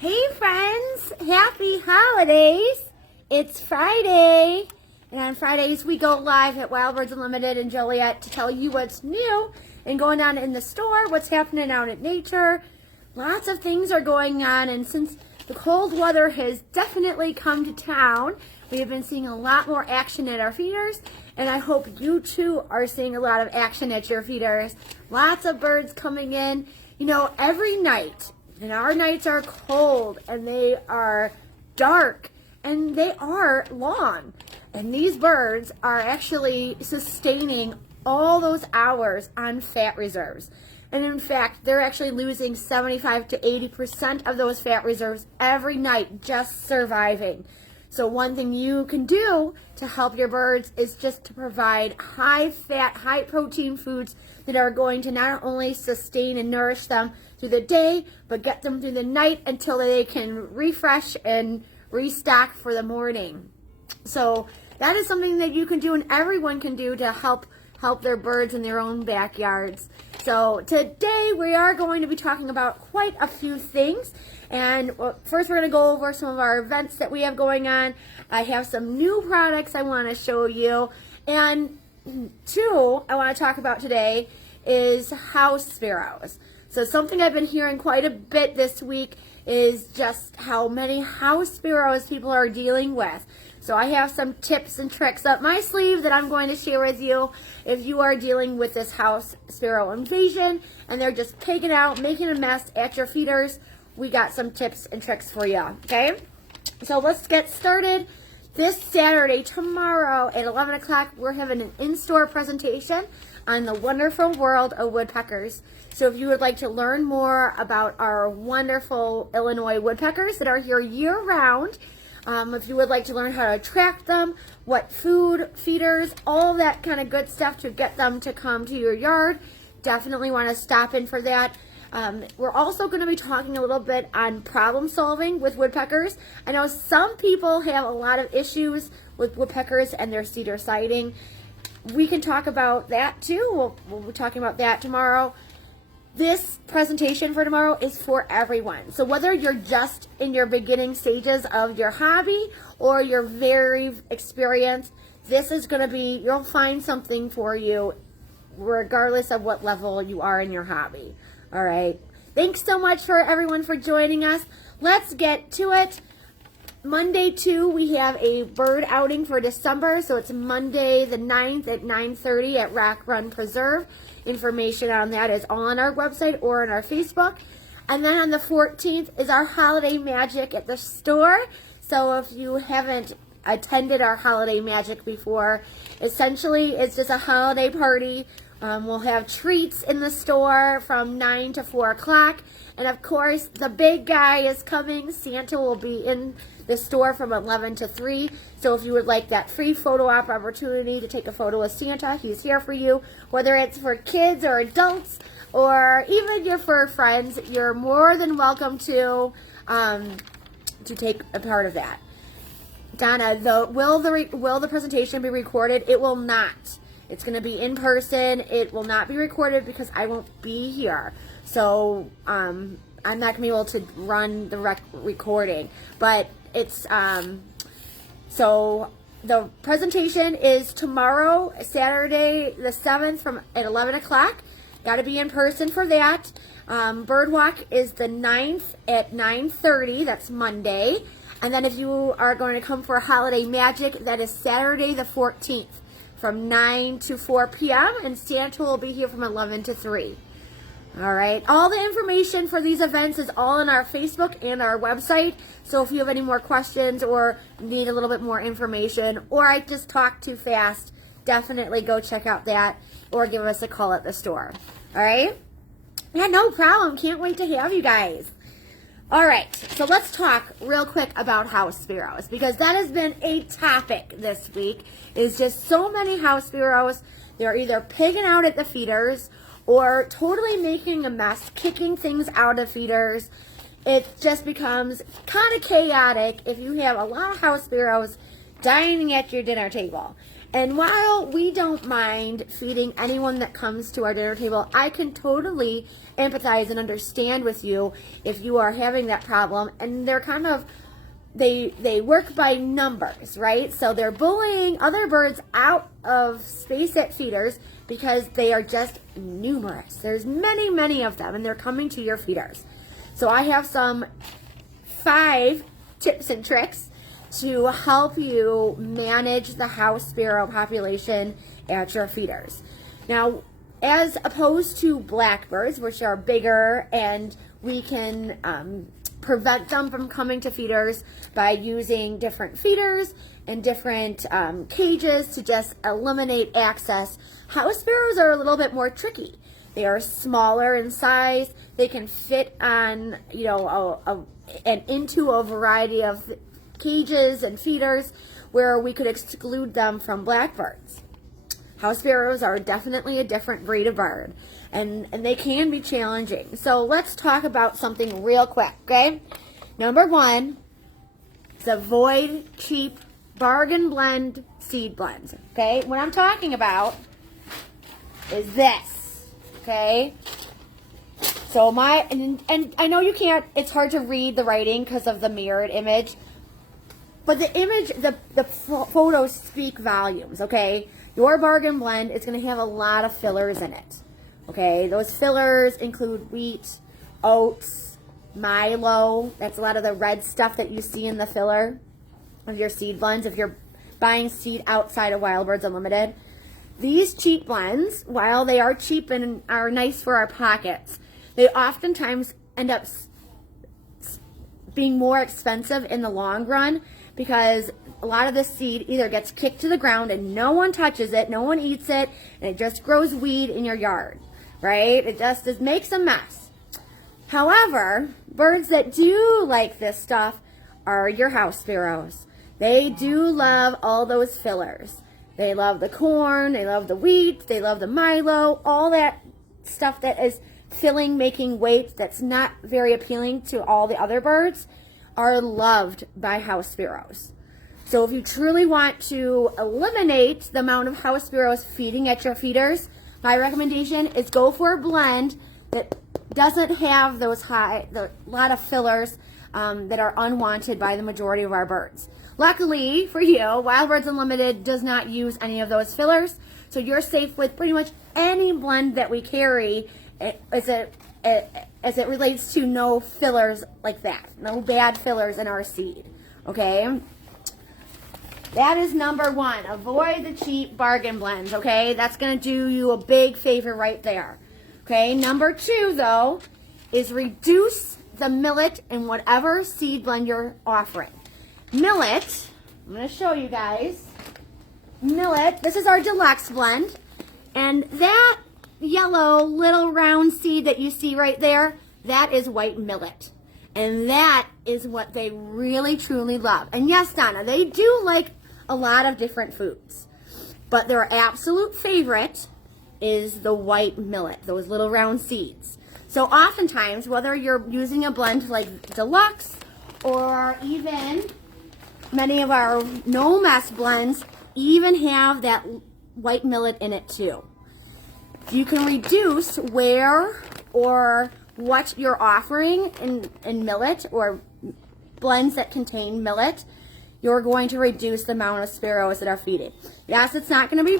Hey friends, happy holidays. It's Friday, and on Fridays we go live at Wild Birds Unlimited in Joliet to tell you what's new and going on in the store, what's happening out at nature. Lots of things are going on, and since the cold weather has definitely come to town, we have been seeing a lot more action at our feeders, and I hope you too are seeing a lot of action at your feeders. Lots of birds coming in, every night. And our nights are cold and they are dark and they are long. And these birds are actually sustaining all those hours on fat reserves. And in fact, they're actually losing 75 to 80% of those fat reserves every night just surviving. So one thing you can do to help your birds is just to provide high fat, high protein foods that are going to not only sustain and nourish them through the day, but get them through the night until they can refresh and restock for the morning. So that is something that you can do and everyone can do to help their birds in their own backyards. So today we are going to be talking about quite a few things. And first we're going to go over some of our events that we have going on. I have some new products I want to show you. And two I want to talk about today is House Sparrows. So something I've been hearing quite a bit this week is just how many house sparrows people are dealing with. So I have some tips and tricks up my sleeve that I'm going to share with you if you are dealing with this house sparrow invasion and they're just pigging out, making a mess at your feeders. We got some tips and tricks for you, okay? So let's get started. This Saturday, tomorrow at 11 o'clock, we're having an in-store presentation on the wonderful world of woodpeckers. So if you would like to learn more about our wonderful Illinois woodpeckers that are here year-round, if you would like to learn how to attract them, what food, feeders, all that kind of good stuff to get them to come to your yard, definitely want to stop in for that. We're also going to be talking a little bit on problem solving with woodpeckers. I know some people have a lot of issues with woodpeckers and their cedar siding. We can talk about that too. We'll be talking about that tomorrow. This presentation for tomorrow is for everyone. So whether you're just in your beginning stages of your hobby or you're very experienced, this is going to be, you'll find something for you regardless of what level you are in your hobby. All right. Thanks so much for everyone for joining us. Let's get to it. Monday, too, we have a bird outing for December. So it's Monday the 9th at 9:30 at Rock Run Preserve. Information on that is all on our website or on our Facebook. And then on the 14th is our holiday magic at the store. So if you haven't attended our holiday magic before, essentially it's just a holiday party. We'll have treats in the store from 9 to 4 o'clock. And of course, the big guy is coming. Santa will be in the store from 11 to 3. So if you would like that free photo op opportunity to take a photo with Santa, he's here for you. Whether it's for kids or adults or even your fur friends, you're more than welcome to take a part of that. Donna, will the presentation be recorded? It will not. It's going to be in person. It will not be recorded because I won't be here. So I'm not going to be able to run the recording. But it's, so the presentation is tomorrow, Saturday the 7th at 11 o'clock. Got to be in person for that. Birdwalk is the 9th at 9:30. That's Monday. And then if you are going to come for holiday magic, that is Saturday the 14th. From 9 to 4 p.m. and Santa will be here from 11 to 3. All right. All the information for these events is all on our Facebook and our website. So if you have any more questions or need a little bit more information or I just talked too fast, definitely go check out that or give us a call at the store. All right. Yeah, no problem. Can't wait to have you guys. All right, so let's talk real quick about house sparrows because that has been a topic this week. Is just so many house sparrows. They're either pigging out at the feeders or totally making a mess, kicking things out of feeders. It just becomes kind of chaotic if you have a lot of house sparrows dining at your dinner table. And while we don't mind feeding anyone that comes to our dinner table, I can totally empathize and understand with you if you are having that problem. And they're kind of, they work by numbers, right? So they're bullying other birds out of space at feeders because they are just numerous. There's many, many of them, and they're coming to your feeders. So I have some 5 tips and tricks to help you manage the house sparrow population at your feeders. Now, as opposed to blackbirds, which are bigger, and we can prevent them from coming to feeders by using different feeders and different cages to just eliminate access, house sparrows are a little bit more tricky. They are smaller in size. They can fit on, and into a variety of cages and feeders where we could exclude them from blackbirds. House sparrows are definitely a different breed of bird, and they can be challenging. So let's talk about something real quick, okay? Number 1 is avoid cheap bargain blend seed blends, okay? What I'm talking about is this, okay? So and I know you can't, it's hard to read the writing because of the mirrored image, but the image, the photos speak volumes, okay? Your bargain blend is going to have a lot of fillers in it, okay? Those fillers include wheat, oats, milo. That's a lot of the red stuff that you see in the filler of your seed blends if you're buying seed outside of Wild Birds Unlimited. These cheap blends, while they are cheap and are nice for our pockets, they oftentimes end up being more expensive in the long run because a lot of this seed either gets kicked to the ground and no one touches it, no one eats it, and it just grows weed in your yard, right? It just makes a mess. However, birds that do like this stuff are your house sparrows. They do love all those fillers. They love the corn, they love the wheat, they love the milo, all that stuff that is filling, making weight, that's not very appealing to all the other birds, are loved by house sparrows. So if you truly want to eliminate the amount of house sparrows feeding at your feeders, my recommendation is go for a blend that doesn't have those lot of fillers that are unwanted by the majority of our birds. Luckily for you, Wild Birds Unlimited does not use any of those fillers, so you're safe with pretty much any blend that we carry as it relates to no fillers like that, no bad fillers in our seed, okay? That is number 1. Avoid the cheap bargain blends, okay? That's going to do you a big favor right there, okay? Number 2, though, is reduce the millet in whatever seed blend you're offering. Millet, I'm going to show you guys. Millet, this is our deluxe blend, and that yellow little round seed that you see right there, that is white millet. And that is what they really truly love. And yes, Donna, they do like a lot of different foods, but their absolute favorite is the white millet, those little round seeds. So oftentimes, whether you're using a blend like Deluxe or even many of our no mess blends even have that white millet in it too. You can reduce where or what you're offering in millet or blends that contain millet. You're going to reduce the amount of sparrows that are feeding. Yes, it's not going to be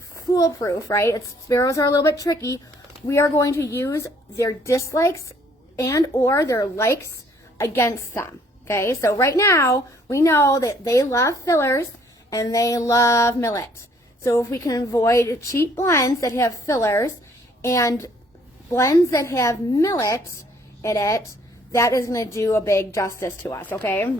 foolproof, right? Sparrows are a little bit tricky. We are going to use their dislikes and or their likes against them, okay? So right now, we know that they love fillers and they love millet. So if we can avoid cheap blends that have fillers and blends that have millet in it, that is going to do a big justice to us, okay?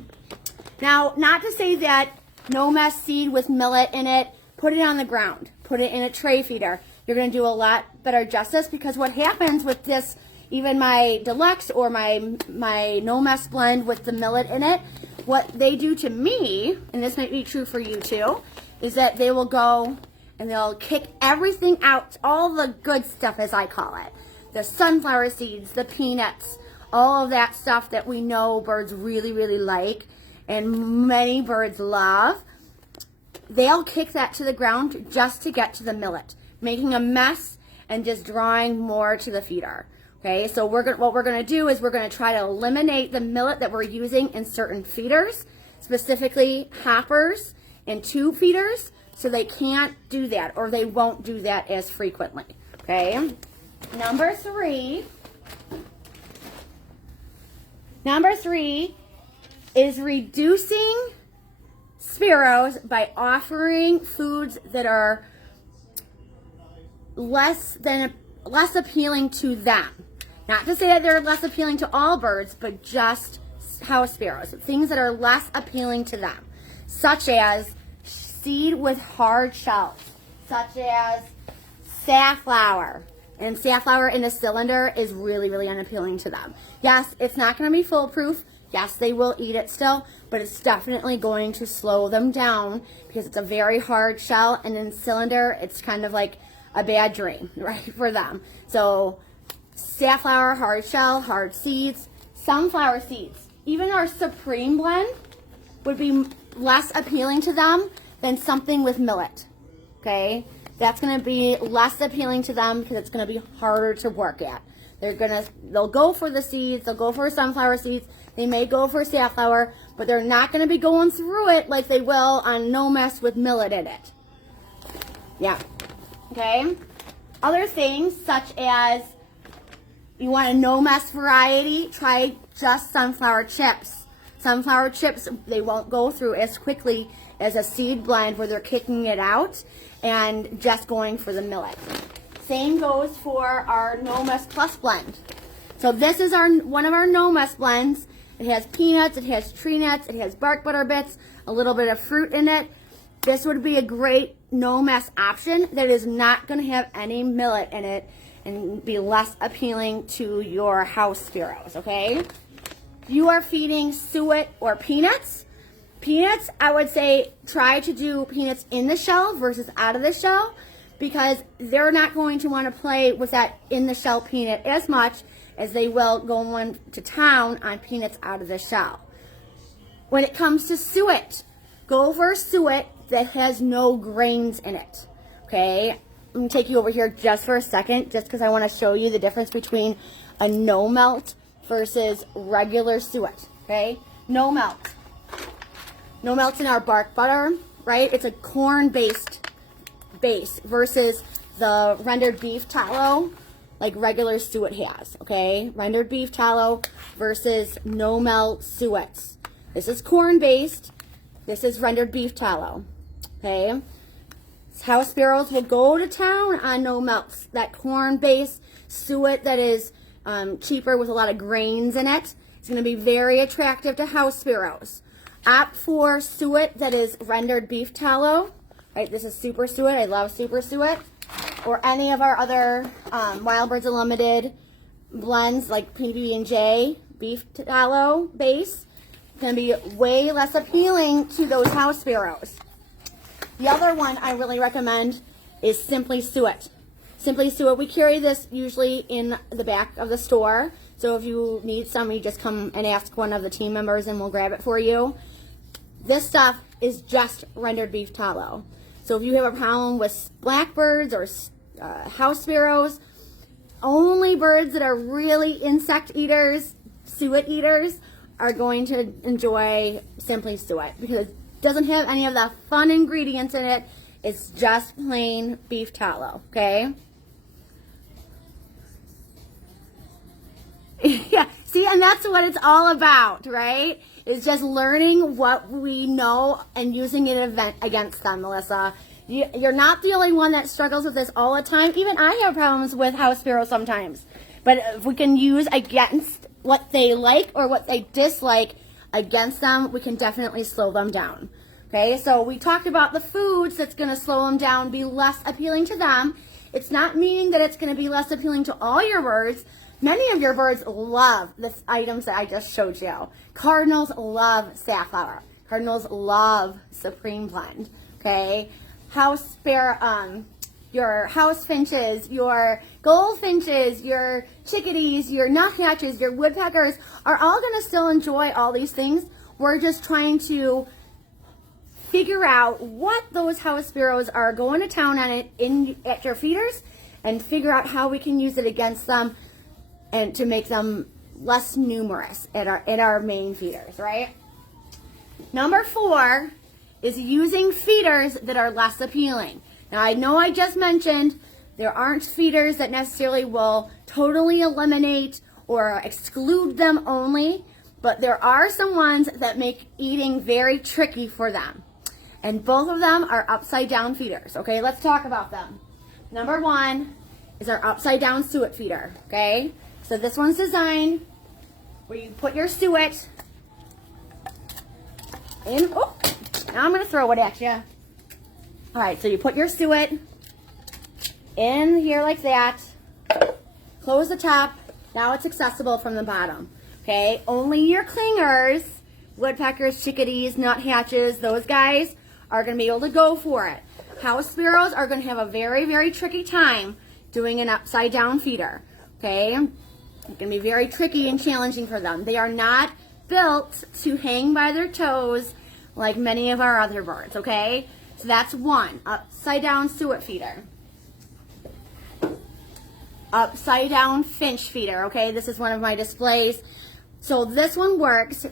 Now, not to say that no mess seed with millet in it, put it on the ground, put it in a tray feeder. You're going to do a lot better justice, because what happens with this, even my deluxe or my no mess blend with the millet in it, what they do to me, and this might be true for you too, is that they will go and they'll kick everything out, all the good stuff as I call it. The sunflower seeds, the peanuts, all of that stuff that we know birds really, really like and many birds love. they'll kick that to the ground just to get to the millet, making a mess and just drawing more to the feeder. Okay, so what we're gonna do is we're gonna try to eliminate the millet that we're using in certain feeders, specifically hoppers and tube feeders, so they can't do that, or they won't do that as frequently. Okay, number three is reducing sparrows by offering foods that are less appealing to them. Not to say that they're less appealing to all birds, but just house sparrows. Things that are less appealing to them, such as seed with hard shells, such as safflower. And safflower in a cylinder is really, really unappealing to them. Yes, it's not going to be foolproof. Yes, they will eat it still, but it's definitely going to slow them down because it's a very hard shell, and in cylinder, it's kind of like a bad dream, right, for them. So safflower, hard shell, hard seeds, sunflower seeds. Even our Supreme blend would be less appealing to them than something with millet, okay? That's gonna be less appealing to them because it's gonna be harder to work at. They'll go for the seeds, they'll go for sunflower seeds, they may go for safflower, but they're not gonna be going through it like they will on no mess with millet in it. Yeah, okay? Other things such as you want a no mess variety, try just sunflower chips. Sunflower chips, they won't go through as quickly as a seed blend where they're kicking it out and just going for the millet. Same goes for our No Mess Plus blend. So this is one of our No Mess blends. It has peanuts, it has tree nuts, it has bark butter bits, a little bit of fruit in it. This would be a great no mess option that is not going to have any millet in it and be less appealing to your house sparrows, okay? If you are feeding suet or peanuts, I would say try to do peanuts in the shell versus out of the shell, because they're not going to want to play with that in the shell peanut as much as they will going to town on peanuts out of the shell. When it comes to suet, go for suet that has no grains in it, okay? Let me take you over here just for a second, just because I want to show you the difference between a no melt versus regular suet, okay? No melt. No melt's in our bark butter, right? It's a corn-based base versus the rendered beef tallow like regular suet has, okay? Rendered beef tallow versus no melt suets. This is corn-based. This is rendered beef tallow, okay? House sparrows will go to town on no melts. That corn-based suet that is cheaper with a lot of grains in it. It's going to be very attractive to house sparrows. Opt for suet that is rendered beef tallow, right? This is super suet. I love super suet. Or any of our other Wild Birds Unlimited blends like PB&J beef tallow base. It's going to be way less appealing to those house sparrows. The other one I really recommend is Simply Suet. Simply Suet, we carry this usually in the back of the store. So if you need some, you just come and ask one of the team members and we'll grab it for you. This stuff is just rendered beef tallow. So if you have a problem with blackbirds or house sparrows, only birds that are really insect eaters, suet eaters, are going to enjoy Simply Suet because it doesn't have any of the fun ingredients in it. It's just plain beef tallow, okay? Yeah, see, and that's what it's all about, right? It's just learning what we know and using it against them, Melissa. You're not the only one that struggles with this all the time. Even I have problems with house sparrows sometimes. But if we can use against what they like or what they dislike against them, we can definitely slow them down. Okay, so we talked about the foods that's going to slow them down, be less appealing to them. It's not meaning that it's going to be less appealing to all your birds. Many of your birds love the items that I just showed you. Cardinals love safflower. Cardinals love Supreme blend. Okay, your house finches, your goldfinches, your chickadees, your nuthatches, your woodpeckers are all going to still enjoy all these things. We're just trying to figure out what those house sparrows are going to town on it at your feeders, and figure out how we can use it against them and to make them less numerous at our main feeders, right? Number 4 is using feeders that are less appealing. Now, I know I just mentioned there aren't feeders that necessarily will totally eliminate or exclude them only, but there are some ones that make eating very tricky for them. And both of them are upside down feeders. Okay, let's talk about them. Number 1 is our upside down suet feeder. Okay, so this one's designed where you put your suet in. Oh, now I'm going to throw it at you. All right, so you put your suet in here like that. Close the top. Now it's accessible from the bottom. Okay, only your clingers, woodpeckers, chickadees, nuthatches, those guys are going to be able to go for it. House sparrows are going to have a very, very tricky time doing an upside down feeder. Okay, it's going to be very tricky and challenging for them. They are not built to hang by their toes like many of our other birds. Okay, so that's one upside down suet feeder. Upside down finch feeder. Okay, this is one of my displays. So this one works.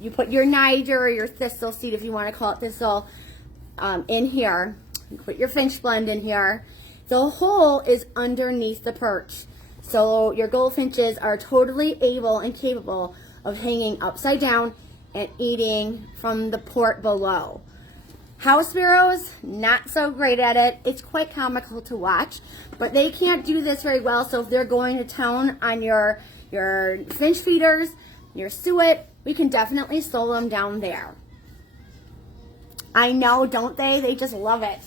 You put your Niger or your thistle seed, if you want to call it thistle, in here. You put your finch blend in here. The hole is underneath the perch. So your goldfinches are totally able and capable of hanging upside down and eating from the port below. House sparrows, not so great at it. It's quite comical to watch, but they can't do this very well. So if they're going to town on your finch feeders, your suet, we can definitely slow them down there. I know, don't they? They just love it.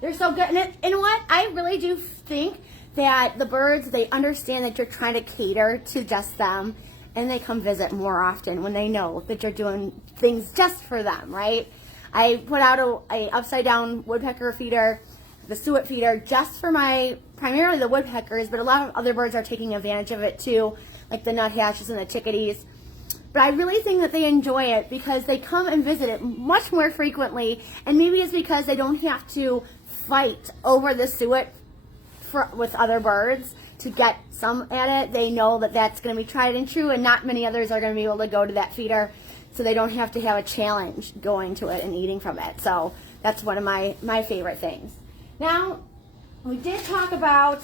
They're so good. And you know what? I really do think that the birds, they understand that you're trying to cater to just them, and they come visit more often when they know that you're doing things just for them, right? I put out a upside down woodpecker feeder, the suet feeder, just for primarily the woodpeckers, but a lot of other birds are taking advantage of it too, like the nuthatches and the chickadees. But I really think that they enjoy it because they come and visit it much more frequently, and maybe it's because they don't have to fight over the suet with other birds to get some at it. They know that that's going to be tried and true, and not many others are going to be able to go to that feeder, so they don't have to have a challenge going to it and eating from it. So that's one of my favorite things. Now, we did talk about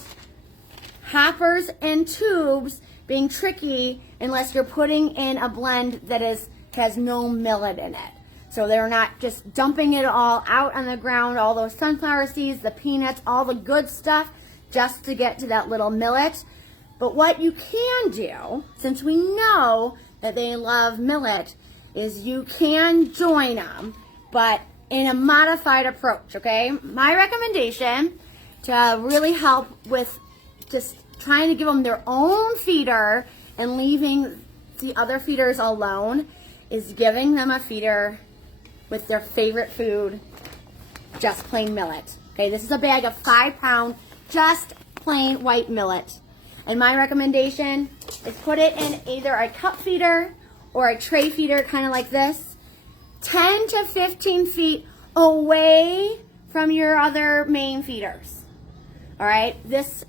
hoppers and tubes being tricky unless you're putting in a blend that has no millet in it. So they're not just dumping it all out on the ground, all those sunflower seeds, the peanuts, all the good stuff, just to get to that little millet. But what you can do, since we know that they love millet, is you can join them, but in a modified approach, okay? My recommendation to really help with just trying to give them their own feeder and leaving the other feeders alone is giving them a feeder with their favorite food, just plain millet. Okay, this is a bag of 5 pound, just plain white millet. And my recommendation is put it in either a cup feeder or a tray feeder, kind of like this, 10 to 15 feet away from your other main feeders. All right,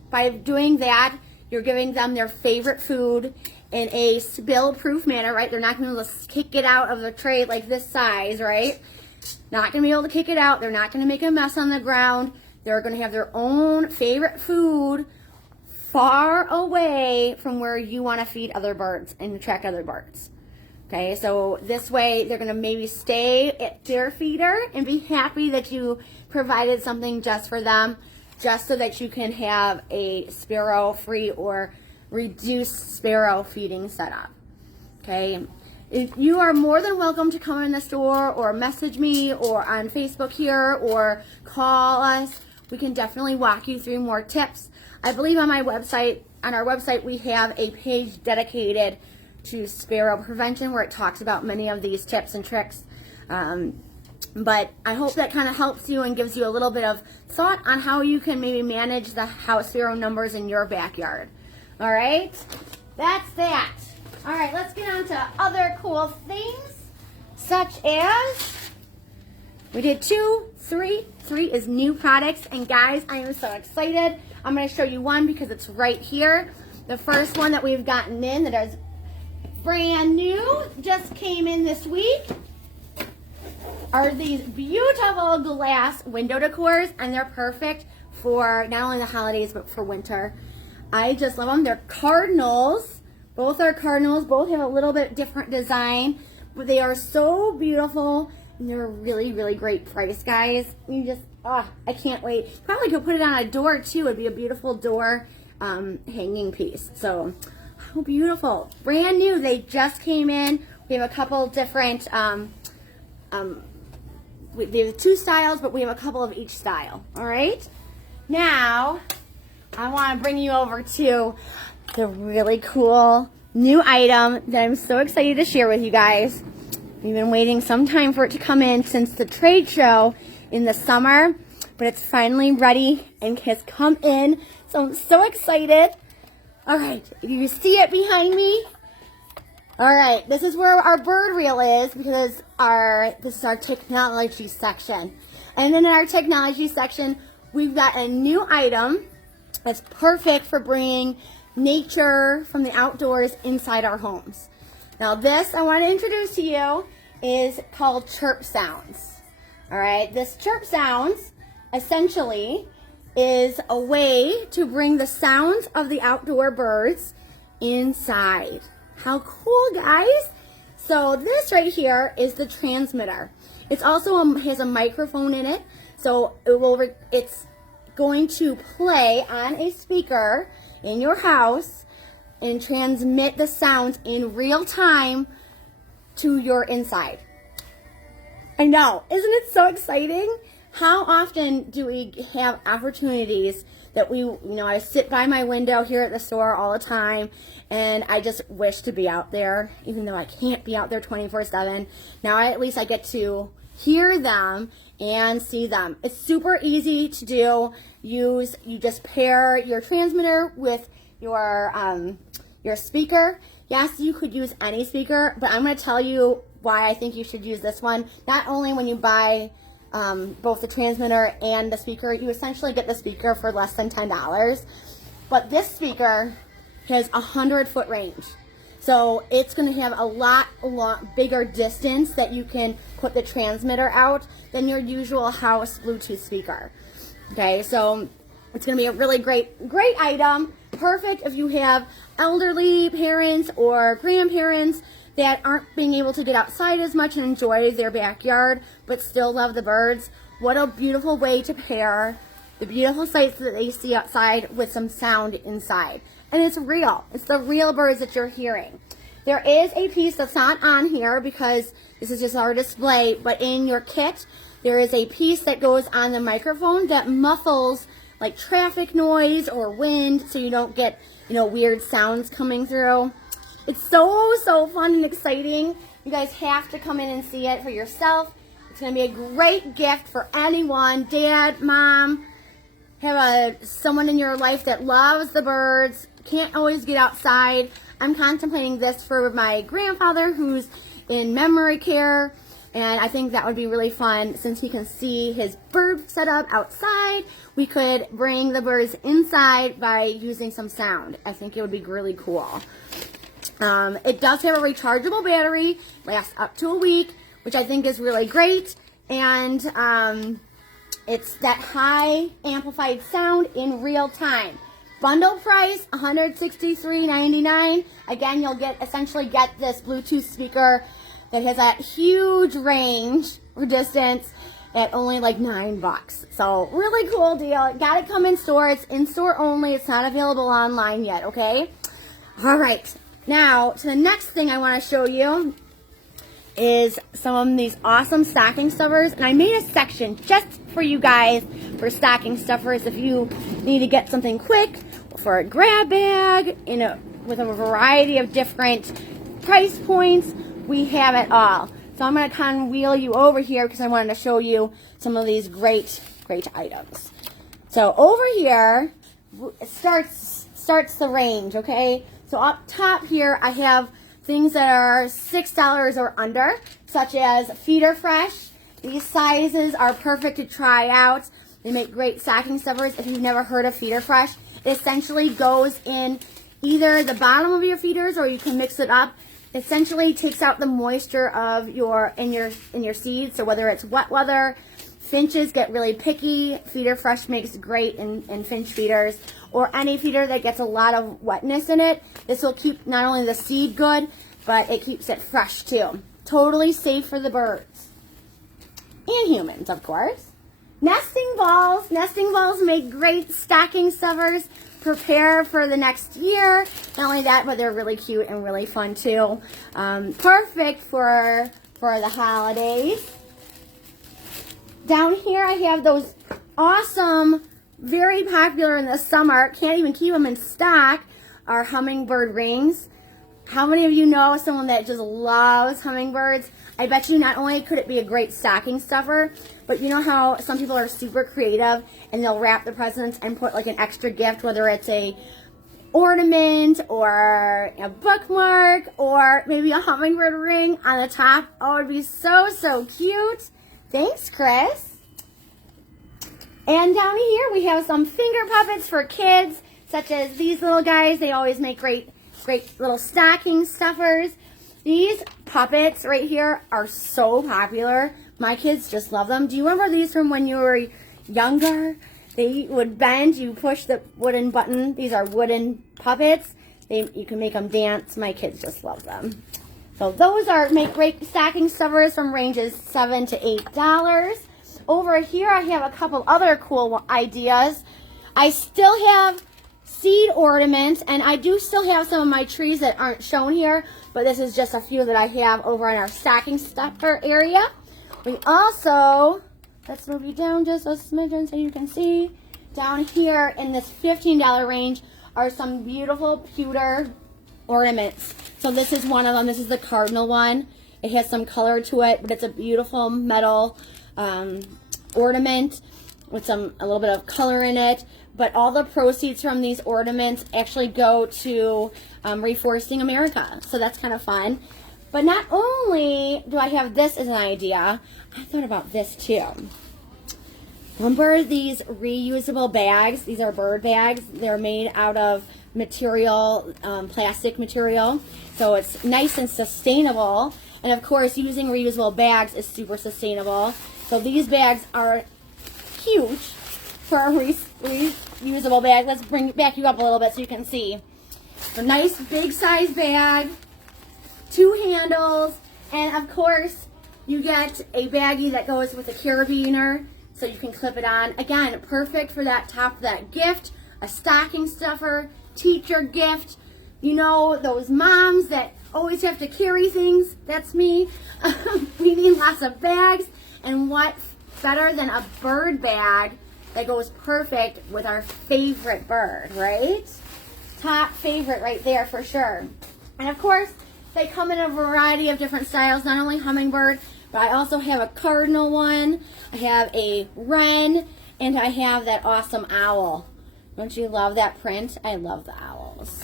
by doing that, you're giving them their favorite food in a spill-proof manner, right? They're not going to be able to kick it out of the tray like this size, right? Not going to be able to kick it out. They're not going to make a mess on the ground. They're going to have their own favorite food far away from where you want to feed other birds and attract other birds. Okay, so this way they're going to maybe stay at their feeder and be happy that you provided something just for them, just so that you can have a sparrow-free or reduced sparrow feeding setup. Okay, you are more than welcome to come in the store or message me or on Facebook here or call us. We can definitely walk you through more tips. I believe on our website, we have a page dedicated to sparrow prevention where it talks about many of these tips and tricks. But I hope that kind of helps you and gives you a little bit of thought on how you can maybe manage the house sparrow numbers in your backyard. All right, that's that. All right, let's get on to other cool things, such as We did 2, 3. 3 is new products. And guys, I am so excited. I'm going to show you one because it's right here. The first one that we've gotten in that is brand new, just came in this week, are these beautiful glass window decors, and they're perfect for not only the holidays but for winter. I just love them. They're cardinals. Both are cardinals. Both have a little bit different design, but they are so beautiful, and they're really, really great price, guys. You just, I can't wait. Probably could put it on a door too. It'd be a beautiful door hanging piece. So, how beautiful. Brand new. They just came in. We have a couple different, we have 2 styles, but we have a couple of each style. All right? Now, I want to bring you over to the really cool new item that I'm so excited to share with you guys. We've been waiting some time for it to come in since the trade show in the summer, but it's finally ready and has come in, so I'm so excited. All right, you see it behind me? All right, this is where our bird reel is because this is our technology section. And then in our technology section, we've got a new item that's perfect for bringing nature from the outdoors inside our homes. Now this I want to introduce to you is called Chirp Sounds. All right, this Chirp Sounds essentially is a way to bring the sounds of the outdoor birds inside. How cool, guys? So this right here is the transmitter. It's also has a microphone in it, so it's going to play on a speaker in your house and transmit the sounds in real time to your inside. I know, isn't it so exciting? How often do we have opportunities that I sit by my window here at the store all the time, and I just wish to be out there, even though I can't be out there 24/7. Now at least I get to hear them and see them. It's super easy to do. You just pair your transmitter with your speaker. Yes, you could use any speaker, but I'm going to tell you why I think you should use this one. Not only when you buy both the transmitter and the speaker, you essentially get the speaker for less than $10, but this speaker has 100-foot range. So it's going to have a lot bigger distance that you can put the transmitter out than your usual house Bluetooth speaker. Okay, so it's going to be a really great item. Perfect if you have elderly parents or grandparents that aren't being able to get outside as much and enjoy their backyard, but still love the birds. What a beautiful way to pair the beautiful sights that they see outside with some sound inside. And it's real. It's the real birds that you're hearing. There is a piece that's not on here because this is just our display, but in your kit, there is a piece that goes on the microphone that muffles like traffic noise or wind so you don't get, weird sounds coming through. It's so fun and exciting. You guys have to come in and see it for yourself. It's going to be a great gift for anyone, dad, mom, have someone in your life that loves the birds, can't always get outside. I'm contemplating this for my grandfather who's in memory care, and I think that would be really fun since he can see his bird setup outside. We could bring the birds inside by using some sound. I think it would be really cool. It does have a rechargeable battery, lasts up to a week, which I think is really great, and it's that high amplified sound in real time. Bundle price, $163.99. Again, you'll essentially get this Bluetooth speaker that has that huge range or distance at only like $9. So really cool deal. Got to come in store. It's in store only. It's not available online yet, okay? All right. Now, to the next thing I want to show you is some of these awesome stocking stuffers. And I made a section just for you guys for stocking stuffers if you need to get something quick for a grab bag with a variety of different price points. We have it all. So I'm going to kind of wheel you over here because I wanted to show you some of these great items. So over here starts the range, okay? So up top here I have things that are $6 or under, such as Feeder Fresh. These sizes are perfect to try out. They make great stocking stuffers. If you've never heard of Feeder Fresh, it essentially goes in either the bottom of your feeders, or you can mix it up. It essentially takes out the moisture of your seeds. So whether it's wet weather, finches get really picky, Feeder Fresh makes great in finch feeders, or any feeder that gets a lot of wetness in it. This will keep not only the seed good, but it keeps it fresh too. Totally safe for the birds. And humans, of course. Nesting balls. Nesting balls make great stocking stuffers. Prepare for the next year. Not only that, but they're really cute and really fun too. Perfect for the holidays. Down here I have those awesome, very popular in the summer, can't even keep them in stock, are hummingbird rings. How many of you know someone that just loves hummingbirds? I bet you not only could it be a great stocking stuffer, but you know how some people are super creative and they'll wrap the presents and put like an extra gift, whether it's a ornament or a bookmark or maybe a hummingbird ring on the top. Oh, it'd be so, so cute. Thanks, Chris. And down here we have some finger puppets for kids, such as these little guys. They always make great little stocking stuffers. These puppets right here are so popular. My kids just love them. Do you remember these from when you were younger? They would bend, you push the wooden button. These are wooden puppets. You can make them dance. My kids just love them. So those make great stocking stuffers from ranges $7 to $8. Over here I have a couple other cool ideas. I still have seed ornaments, and I do still have some of my trees that aren't shown here, but this is just a few that I have over in our stocking stuffer area. We also, let's move you down just a smidgen so you can see. Down here in this $15 range are some beautiful pewter ornaments. So this is one of them. This is the cardinal one. It has some color to it, but it's a beautiful metal ornament with a little bit of color in it. But all the proceeds from these ornaments actually go to Reforesting America. So that's kind of fun. But not only do I have this as an idea, I thought about this too. Remember these reusable bags? These are bird bags. They're made out of material, plastic material. So it's nice and sustainable. And of course, using reusable bags is super sustainable. So these bags are huge for a reusable bag. Let's back you up a little bit so you can see. A nice big size bag, 2 handles, and of course you get a baggie that goes with a carabiner so you can clip it on. Again, perfect for that top of that gift, a stocking stuffer, teacher gift. You know, those moms that always have to carry things, that's me. We need lots of bags, and what better than a bird bag that goes perfect with our favorite bird, right? Top favorite right there for sure. And of course, they come in a variety of different styles, not only hummingbird, but I also have a cardinal one, I have a wren, and I have that awesome owl. Don't you love that print? I love the owls.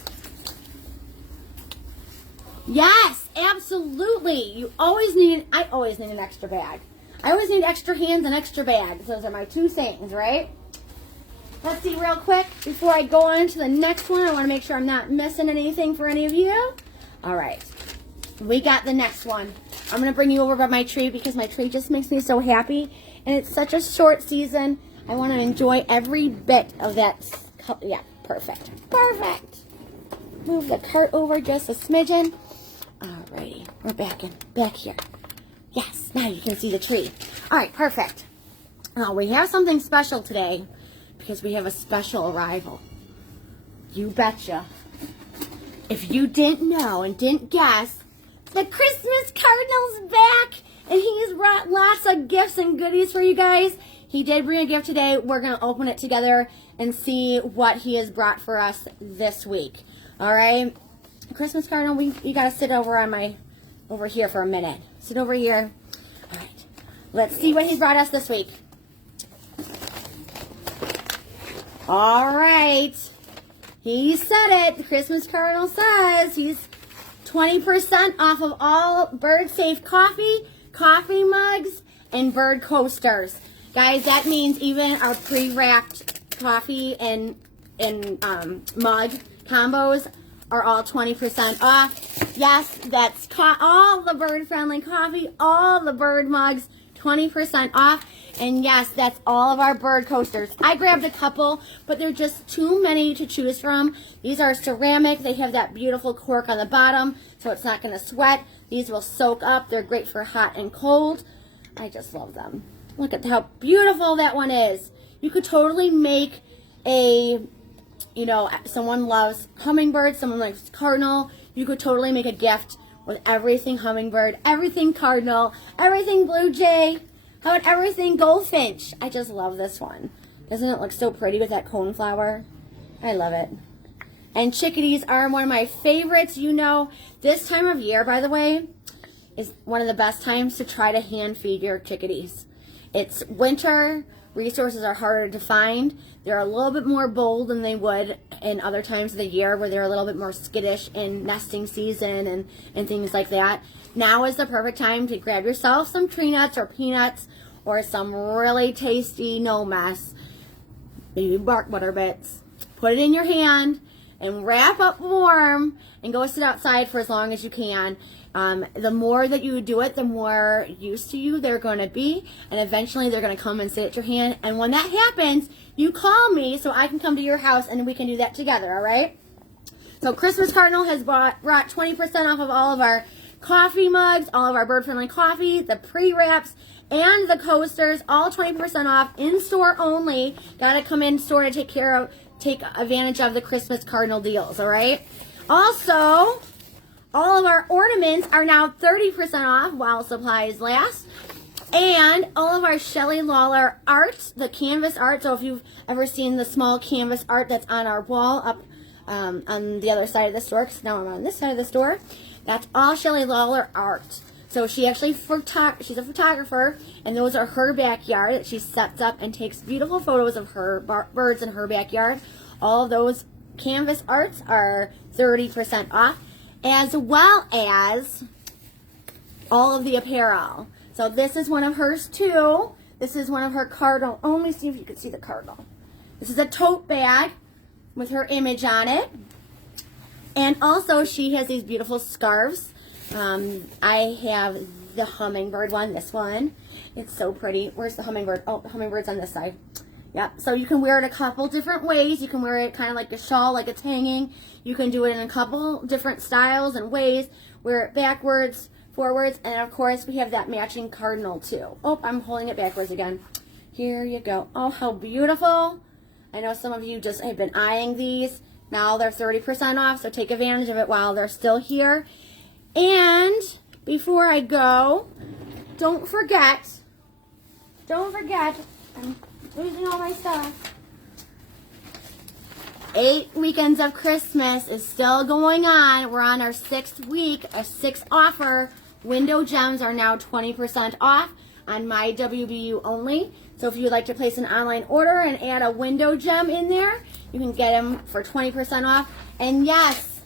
Yes, absolutely. I always need an extra bag. I always need extra hands and extra bags. Those are my 2 things, right? Let's see real quick before I go on to the next one. I want to make sure I'm not missing anything for any of you. All right. We got the next one. I'm going to bring you over by my tree because my tree just makes me so happy. And it's such a short season. I want to enjoy every bit of that. Yeah, perfect. Perfect. Move the cart over just a smidgen. Alrighty. We're back here. Yes, now you can see the tree. All right, perfect. Now, we have something special today because we have a special arrival. You betcha. If you didn't know and didn't guess, the Christmas Cardinal's back, and he's brought lots of gifts and goodies for you guys. He did bring a gift today. We're going to open it together and see what he has brought for us this week. All right? Christmas Cardinal, you got to sit over here for a minute. Sit over here. All right. Let's see what he brought us this week. All right. He said it. The Christmas Cardinal says he's 20% off of all bird safe coffee mugs, and bird coasters. Guys, that means even our pre-wrapped coffee and mug combos are all 20% off. Yes, that's all the bird-friendly coffee, all the bird mugs, 20% off. And yes, that's all of our bird coasters. I grabbed a couple, but they're just too many to choose from. These are ceramic. They have that beautiful cork on the bottom, so it's not going to sweat. These will soak up. They're great for hot and cold. I just love them. Look at how beautiful that one is. You could totally make a, you know, someone loves hummingbird, someone likes cardinal. You could totally make a gift with everything hummingbird, everything cardinal, everything blue jay. How about everything goldfinch? I just love this one. Doesn't it look so pretty with that coneflower? I love it. And chickadees are one of my favorites. You know, this time of year, by the way, is one of the best times to try to hand feed your chickadees. It's winter. Resources are harder to find. They're a little bit more bold than they would in other times of the year where they're a little bit more skittish in nesting season and things like that. Now is the perfect time to grab yourself some tree nuts or peanuts or some really tasty no mess, maybe bark butter bits. Put it in your hand and wrap up warm and go sit outside for as long as you can. The more that you do it, the more used to you they're going to be, and eventually they're going to come and sit at your hand. And when that happens, you call me so I can come to your house and we can do that together, all right? So Christmas Cardinal has brought 20% off of all of our coffee mugs, all of our bird-friendly coffee, the pre-wraps, and the coasters, all 20% off, in-store only. Gotta come in store to take advantage of the Christmas Cardinal deals, all right? Also, all of our ornaments are now 30% off while supplies last. And all of our Shelley Lawler art, the canvas art. So if you've ever seen the small canvas art that's on our wall up on the other side of the store, because now I'm on this side of the store, that's all Shelley Lawler art. So she actually, she's a photographer, and those are her backyard that she sets up and takes beautiful photos of her birds in her backyard. All of those canvas arts are 30% off, as well as all of the apparel. So this is one of hers too. This is one of her cardinal. Oh, let me see if you can see the cardinal. This is a tote bag with her image on it. And also she has these beautiful scarves. I have the hummingbird one, this one. It's so pretty. Where's the hummingbird? Oh, the hummingbird's on this side. Yep, so you can wear it a couple different ways. You can wear it kind of like a shawl, like it's hanging. You can do it in a couple different styles and ways. Wear it backwards, forwards, and of course we have that matching cardinal too. Oh, I'm holding it backwards again. Here you go. Oh, how beautiful. I know some of you just have been eyeing these. Now they're 30% off, so take advantage of it while they're still here. And before I go, don't forget, I'm losing all my stuff. 8 weekends of Christmas is still going on. We're on our 6th week, a 6th offer. Window gems are now 20% off on my WBU only. So if you'd like to place an online order and add a window gem in there, you can get them for 20% off. And yes,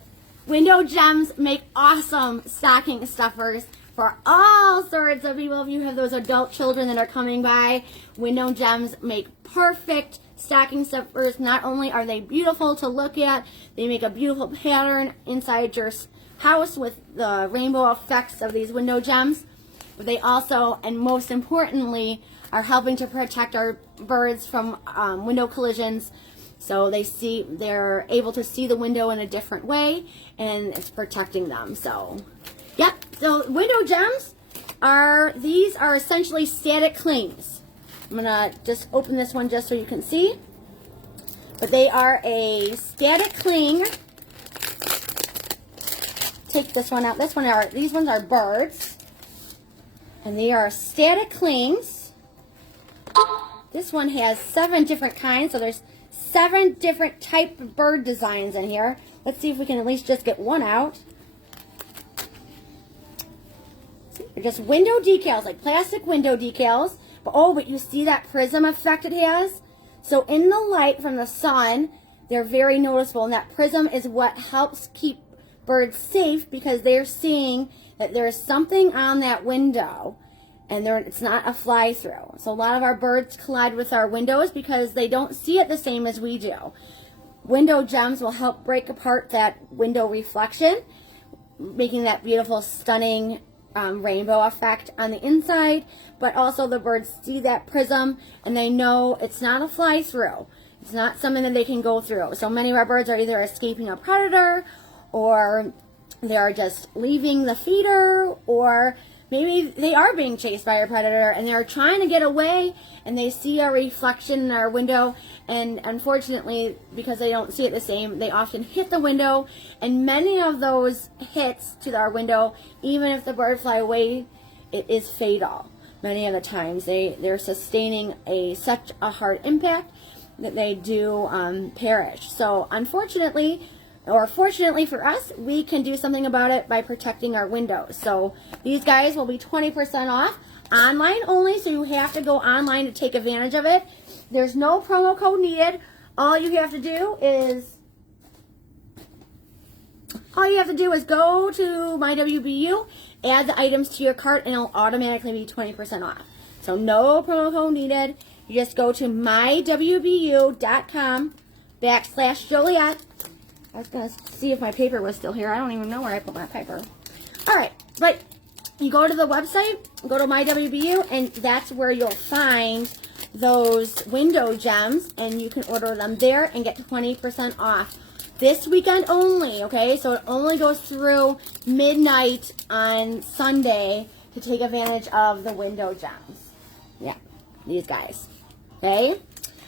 window gems make awesome stocking stuffers for all sorts of people. If you have those adult children that are coming by, window gems make perfect stocking stuffers. Not only are they beautiful to look at, they make a beautiful pattern inside your house with the rainbow effects of these window gems. But they also, and most importantly, are helping to protect our birds from window collisions. So they're able to see the window in a different way, and it's protecting them. So, yep. So window gems these are essentially static clings. I'm gonna just open this one just so you can see. But they are a static cling. Take this one out. These ones are birds, and they are static clings. This one has 7 different kinds, so there's 7 different type of bird designs in here. Let's see if we can at least just get one out. They're just window decals, like plastic window decals. But you see that prism effect it has? So in the light from the sun, they're very noticeable. And that prism is what helps keep birds safe because they're seeing that there's something on that window. and it's not a fly-through. So a lot of our birds collide with our windows because they don't see it the same as we do. Window gems will help break apart that window reflection, making that beautiful, stunning rainbow effect on the inside, but also the birds see that prism and they know it's not a fly-through. It's not something that they can go through. So many of our birds are either escaping a predator, or they are just leaving the feeder, or maybe they are being chased by a predator and they're trying to get away and they see a reflection in our window, and unfortunately, because they don't see it the same, they often hit the window, and many of those hits to our window, even if the bird fly away, it is fatal. Many of the times they're sustaining such a hard impact that they do perish. So unfortunately, or fortunately for us, we can do something about it by protecting our windows. So these guys will be 20% off, online only, so you have to go online to take advantage of it. There's no promo code needed. All you have to do is go to my WBU, add the items to your cart, and it'll automatically be 20% off. So no promo code needed. You just go to mywbu.com/Joliet. I was going to see if my paper was still here. I don't even know where I put my paper. All right, but you go to the website, go to my WBU, and that's where you'll find those window gems, and you can order them there and get 20% off. This weekend only, okay? So it only goes through midnight on Sunday to take advantage of the window gems. Yeah, these guys, okay?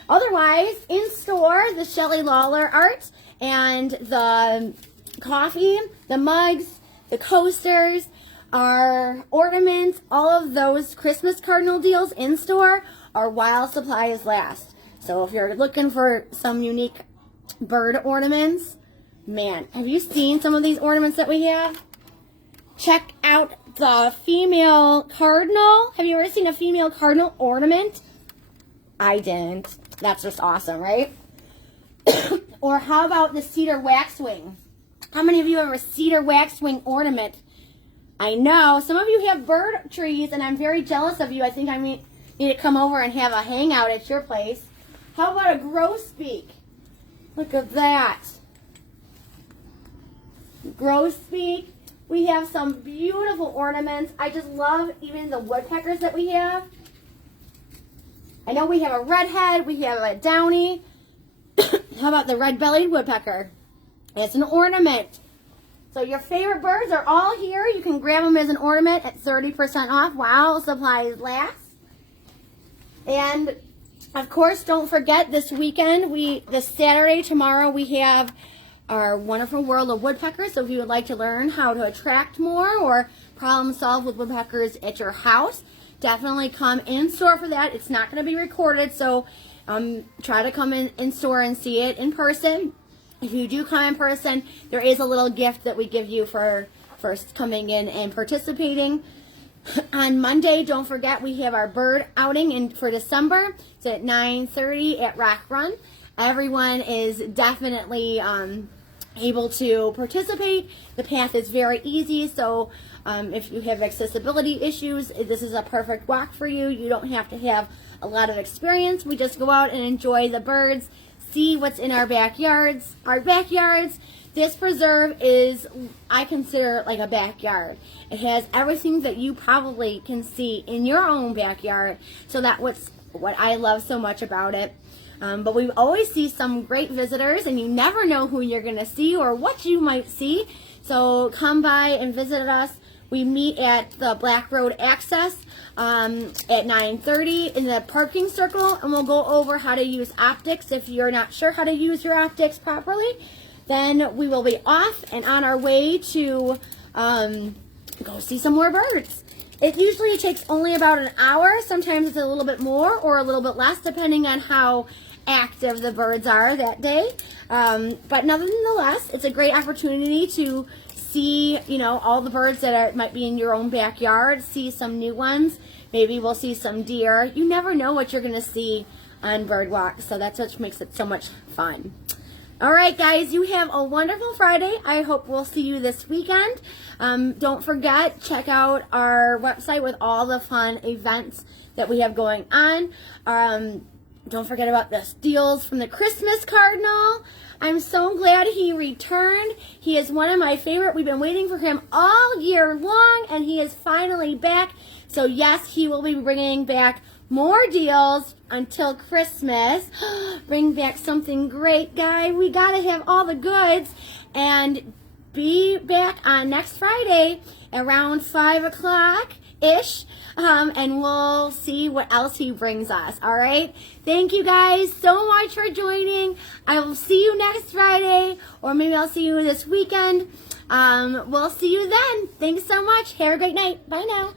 Otherwise, in store, the Shelley Lawler art and the coffee, the mugs, the coasters, our ornaments, all of those Christmas cardinal deals in store are while supplies last. So if you're looking for some unique bird ornaments, man, have you seen some of these ornaments that we have? Check out the female cardinal. Have you ever seen a female cardinal ornament? I didn't. That's just awesome, right? Or how about the cedar waxwing? How many of you have a cedar waxwing ornament? I know some of you have bird trees, and I'm very jealous of you. I think I need to come over and have a hangout at your place. How about a grosbeak? Look at that. Grosbeak. We have some beautiful ornaments. I just love even the woodpeckers that we have. I know we have a redhead, we have a downy. How about the red-bellied woodpecker? It's an ornament. So your favorite birds are all here. You can grab them as an ornament at 30% off while supplies last. And of course, don't forget this weekend, this Saturday, tomorrow, we have our wonderful World of Woodpeckers. So if you would like to learn how to attract more or problem solve with woodpeckers at your house, definitely come in store for that. It's not going to be recorded, so try to come in store and see it in person. If you do come in person, there is a little gift that we give you for first coming in and participating. On Monday, don't forget, we have our bird outing for December. It's at 9:30 at Rock Run. Everyone is definitely able to participate. The path is very easy, so if you have accessibility issues, this is a perfect walk for you. You don't have to have a lot of experience. We just go out and enjoy the birds, see what's in our backyards. This preserve is, I consider, like a backyard. It has everything that you probably can see in your own backyard. So that's what I love so much about it. But we always see some great visitors, and you never know who you're going to see or what you might see. So come by and visit us. We meet at the Black Road Access at 9:30 in the parking circle, and we'll go over how to use optics. If you're not sure how to use your optics properly, then we will be off and on our way to go see some more birds. It usually takes only about an hour. Sometimes it's a little bit more or a little bit less, depending on how active the birds are that day. But nonetheless, it's a great opportunity to see, all the birds that might be in your own backyard, see some new ones. Maybe we'll see some deer. You never know what you're going to see on bird walks, so that's what makes it so much fun. All right, guys, you have a wonderful Friday. I hope we'll see you this weekend. Don't forget, check out our website with all the fun events that we have going on. Don't forget about the deals from the Christmas Cardinal. I'm so glad he returned. He is one of my favorite. We've been waiting for him all year long, and he is finally back. So, yes, he will be bringing back more deals until Christmas. Bring back something great, guy. We got to have all the goods. And be back on next Friday around 5 o'clock-ish. And we'll see what else he brings us. All right? Thank you guys so much for joining. I will see you next Friday, or maybe I'll see you this weekend. We'll see you then. Thanks so much. Have a great night. Bye now.